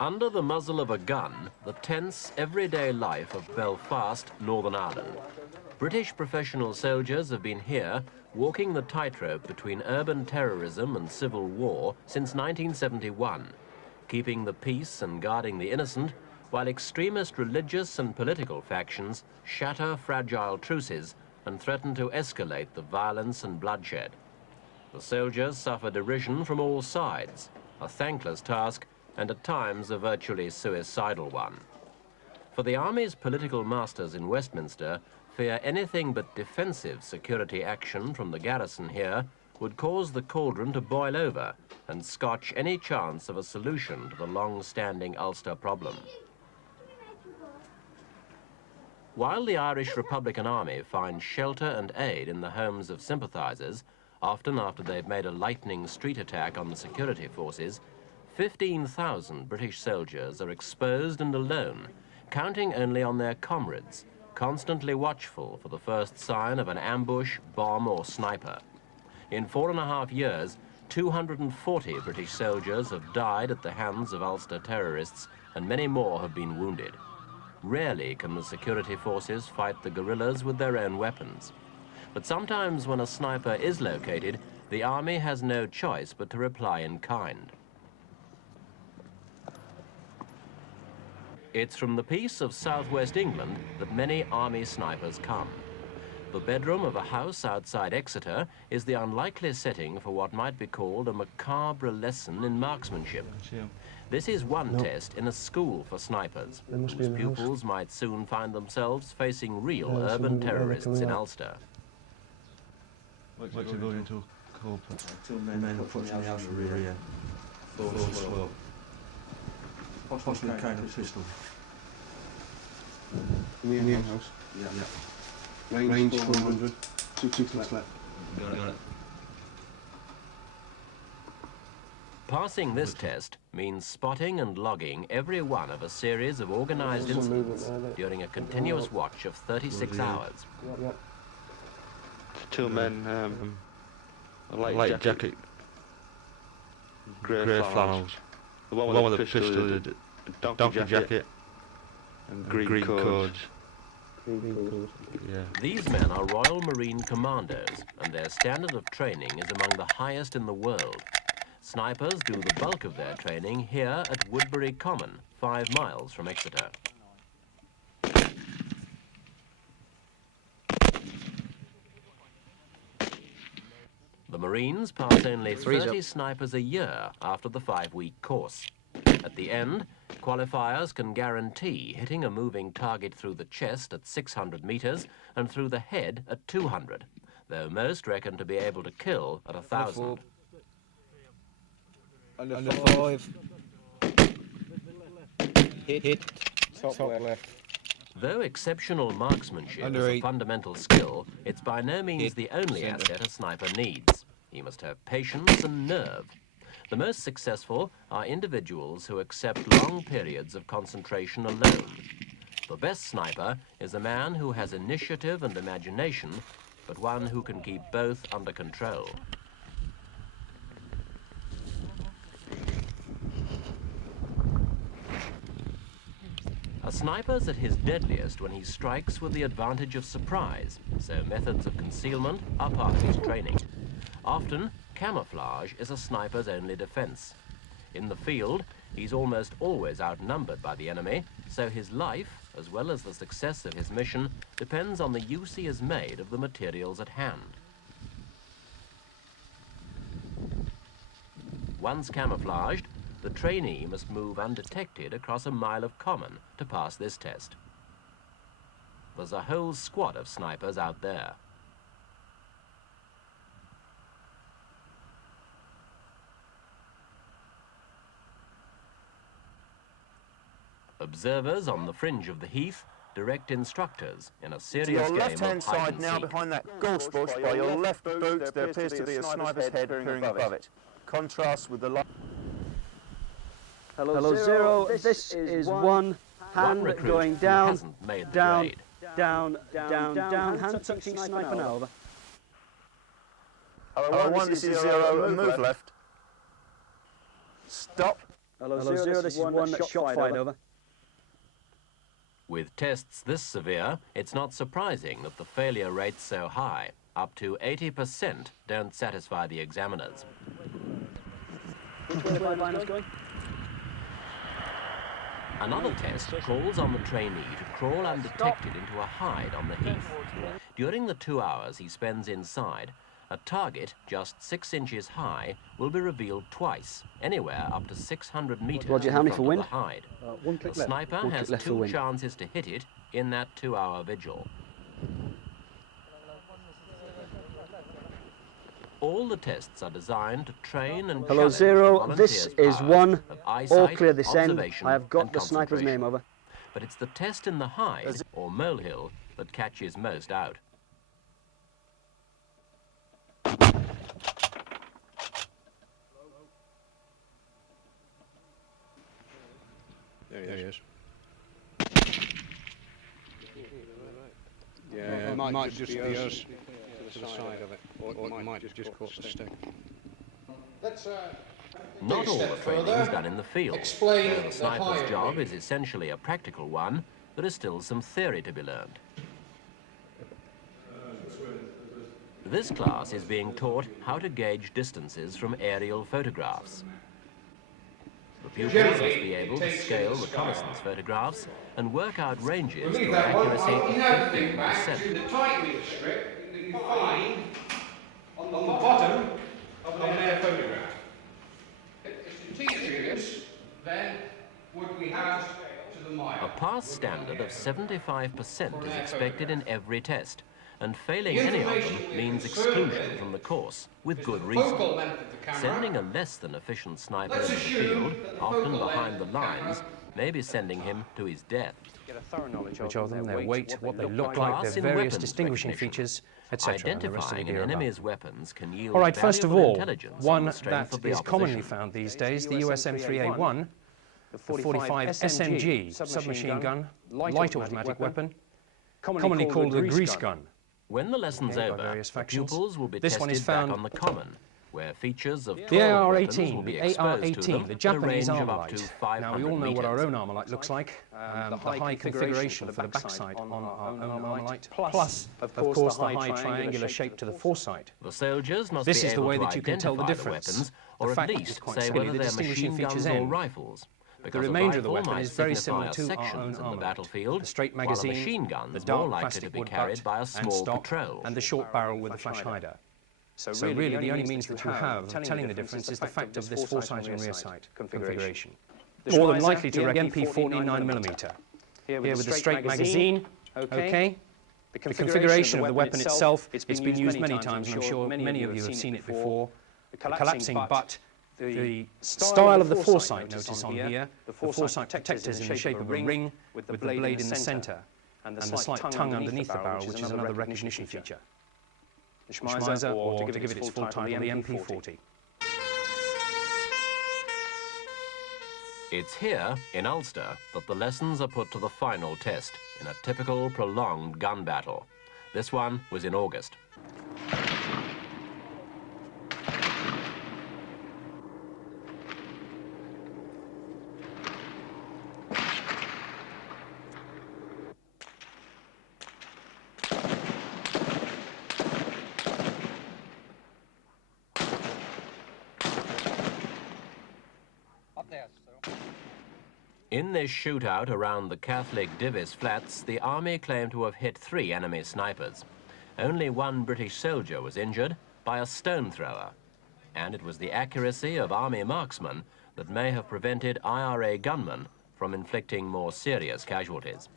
Under the muzzle of a gun, the tense, everyday life of Belfast, Northern Ireland. British professional soldiers have been here, walking the tightrope between urban terrorism and civil war since 1971, keeping the peace and guarding the innocent, while extremist religious and political factions shatter fragile truces and threaten to escalate the violence and bloodshed. The soldiers suffer derision from all sides, a thankless task and at times a virtually suicidal one. For the Army's political masters in Westminster fear anything but defensive security action from the garrison here would cause the cauldron to boil over and scotch any chance of a solution to the long-standing Ulster problem. While the Irish Republican Army finds shelter and aid in the homes of sympathisers, often after they've made a lightning street attack on the security forces, 15,000 British soldiers are exposed and alone, counting only on their comrades, constantly watchful for the first sign of an ambush, bomb or sniper. In 4.5 years, 240 British soldiers have died at the hands of Ulster terrorists and many more have been wounded. Rarely can the security forces fight the guerrillas with their own weapons. But sometimes when a sniper is located, the Army has no choice but to reply in kind. It's from the peace of southwest England that many Army snipers come. The bedroom of a house outside Exeter is the unlikely setting for what might be called a macabre lesson in marksmanship. This is one test in a school for snipers, whose pupils might soon find themselves facing real urban terrorists in Ulster. What's it going into a corporate? Two men approaching the house from the rear. Full slope. Possibly kind of pistol. In the house? Yeah. Range 400. Two clicks left. Got it. Passing this test means spotting and logging every one of a series of organised incidents during a continuous watch of 36 hours. Two men, a light jacket, grey flannels. The one with the pistol, a donkey jacket, and green cords. Yeah. These men are Royal Marine Commandos, and their standard of training is among the highest in the world. Snipers do the bulk of their training here at Woodbury Common, 5 miles from Exeter. The Marines pass only 30 snipers a year after the 5-week course. At the end, qualifiers can guarantee hitting a moving target through the chest at 600 metres and through the head at 200, though most reckon to be able to kill at 1,000. Under 5. Hit. Top left. Though exceptional marksmanship is a fundamental skill, it's by no means the only asset a sniper needs. He must have patience and nerve. The most successful are individuals who accept long periods of concentration alone. The best sniper is a man who has initiative and imagination, but one who can keep both under control. A sniper's at his deadliest when he strikes with the advantage of surprise, so methods of concealment are part of his training. Often, camouflage is a sniper's only defense. In the field, he's almost always outnumbered by the enemy, so his life, as well as the success of his mission, depends on the use he has made of the materials at hand. Once camouflaged, the trainee must move undetected across a mile of common to pass this test. There's a whole squad of snipers out there. Observers on the fringe of the heath direct instructors in a serious game of hide and seek. To your left-hand side now, behind that gorse bush, by your left boot, there appears to be a sniper's head appearing above it. Contrast with the light. Hello, Zero. This is one hand going down, down, hand touching sniper now, over. Hello, one, this is Zero, and move left. Stop. Hello, Zero, this is one shot fired over. With tests this severe, it's not surprising that the failure rate's so high. Up to 80% don't satisfy the examiners. Which way the liner's going? Another test calls on the trainee to crawl undetected into a hide on the heath. During the 2 hours he spends inside, a target just 6 inches high will be revealed twice, anywhere up to 600 meters Roger, how in many front for of wind? the hide. The left. sniper One has click left for 2 wind. chances to hit it in that 2-hour vigil. All the tests are designed to train and Hello, challenge Zero, the this volunteers' is powers one. of All eyesight, clear this end. observation, I have got and the sniper's name, concentration. over. But it's the test in the hide, or molehill, that catches most out. There he is. Yeah, it might just be us to the side of it, or it might have just caught the stick. Not all the training is done in the field. Though the sniper's job is essentially a practical one, there is still some theory to be learned. This class is being taught how to gauge distances from aerial photographs. The pupils must be able to scale reconnaissance photographs and work out ranges to an accuracy of 15%. To the tight meter strip that you find on the bottom of an air photograph. If the T-series, then would we have to the mile? A pass standard of 75% is expected in every test, and failing any of them means exclusion from the course, with good reason. Sending a less than efficient sniper into the field, often behind the lines, may be sending him to his death. Get a thorough knowledge of them, their weight, what they look Class like, their in various weapons distinguishing recognition. features, etc. and the rest of the Identifying an gear above. enemy's weapons can yield All right, first of valuable all, intelligence on one the strength that of the is commonly opposition. found these days, the USM-3A1, the 45 SMG submachine gun, light automatic weapon, commonly called the grease gun. When the lesson's Okay, by over, various the factions. pupils will be This one is tested back found- on the common, where features of The 12 weapons will AR-18, be the exposed to AR-18, them the at a Japanese range of up to Armalite. 500 Now, we all know what our meters. own Armalite looks like. The high configuration for the backside on our own Armalite, plus, of course, the high triangular shape to the foresight. The soldiers must This be is the able way to that you can tell the identify difference. weapons, The or at fact is least quite say simply whether the they're distinguishing machine features guns or end. rifles. The Because a remainder of the rifle weapon might is very signify similar to our sections own in the Armalite. battlefield, The straight while a magazine, machine the gun's more dark likely plastic to be wood carried butt by a and small stock, patrol. and the short barrel with the flash hider. So really, the only means that you have of telling the difference is the fact of this foresight and rear sight configuration. More than likely to wreck MP-49mm. Here with the straight magazine, okay? The configuration of the weapon itself, it's been used many times, and I'm sure many of you have seen it before. The collapsing butt, the style of the foresight, notice on here, the foresight protectors in the shape of a ring with the blade in the center, and the slight tongue underneath the barrel, which is another recognition feature. The Schmeiser, or to give it its full title, the MP40. It's here, in Ulster, that the lessons are put to the final test, in a typical prolonged gun battle. This one was in August. In this shootout around the Catholic Divis flats, the army claimed to have hit 3 enemy snipers. Only 1 British soldier was injured by a stone thrower. And it was the accuracy of army marksmen that may have prevented IRA gunmen from inflicting more serious casualties.